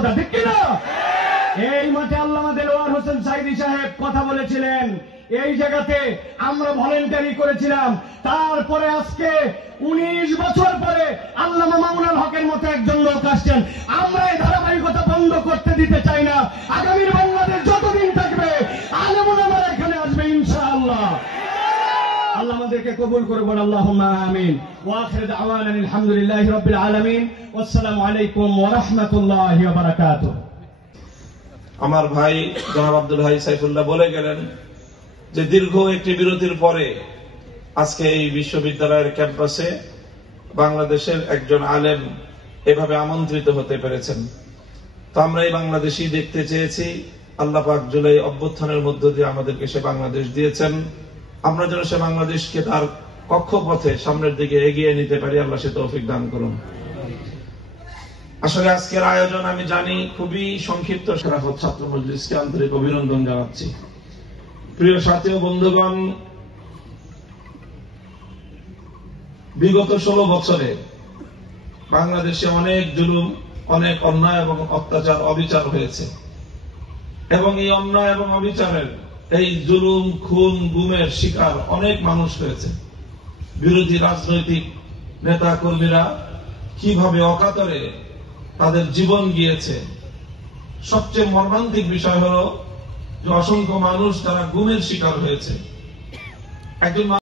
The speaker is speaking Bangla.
কথা, ঠিক কিনা? এই মাঠে আল্লামা দেলোয়ার হোসেন সাইদী সাহেব কথা বলেছিলেন, এই জায়গাতে আমরা ভলেন্টারি করেছিলাম। তারপরে আজকে 19 বছর পরে আল্লামা মামুনুল হকের মতো একজন লোক আসছেন। আমরা এই ধারাবাহিকতা বন্ধ করতে দিতে চাই না। আগামীর বাংলাদেশ যতদিন থাকবে আলেম ওলামারা এখানে আসবে ইনশাআল্লাহ। আল্লাহ আমাদেরকে কবুল করে বল আল্লাহুম্মা আমিন। ওয়া আখিরু দাওয়ানা আলহামদুলিল্লাহি রাব্বিল আলামিন। ওয়াসসালামু আলাইকুম ওয়া রাহমাতুল্লাহি ওয়া বারাকাতুহু। আমার ভাই জনাব আব্দুল হাই সাইফুল্লাহ বলে গেলেন যে দীর্ঘ একটি বিরতির পরে আজকে এই বিশ্ববিদ্যালয়ের ক্যাম্পাসে বাংলাদেশের একজন আলেম এভাবে আমন্ত্রিত হতে পেরেছেন। তো আমরা এই বাংলাদেশই দেখতে চেয়েছি। আল্লাহ পাক জুলাই অভ্যুত্থানের মধ্য দিয়ে আমাদেরকে সে বাংলাদেশ দিয়েছেন। আমরা যেন সে বাংলাদেশকে তার কক্ষপথে সামনের দিকে এগিয়ে নিতে পারি, আল্লাহ সে তৌফিক দান করুন। আসলে আজকের আয়োজন আমি জানি খুবই সংক্ষিপ্ত। শরাফত ছাত্র মজলিসকে আন্তরিক অভিনন্দন জানাচ্ছি। প্রিয় সাথী ও বন্ধুগণ, বিগত 16 বছরে বাংলাদেশে অনেক জুলুম, অনেক অন্যায় এবং অত্যাচার, অবিচার হয়েছে এবং এই অন্যায় এবং অবিচারের, এই জুলুম, খুন, গুমের শিকার অনেক মানুষ হয়েছে। বিরোধী রাজনৈতিক নেতা কর্মীরা কিভাবে অকাতরে তাদের জীবন গিয়েছে। সবচেয়ে মর্মান্তিক বিষয় হলো যে অসংখ্য মানুষ তারা গুমের শিকার হয়েছে। একজন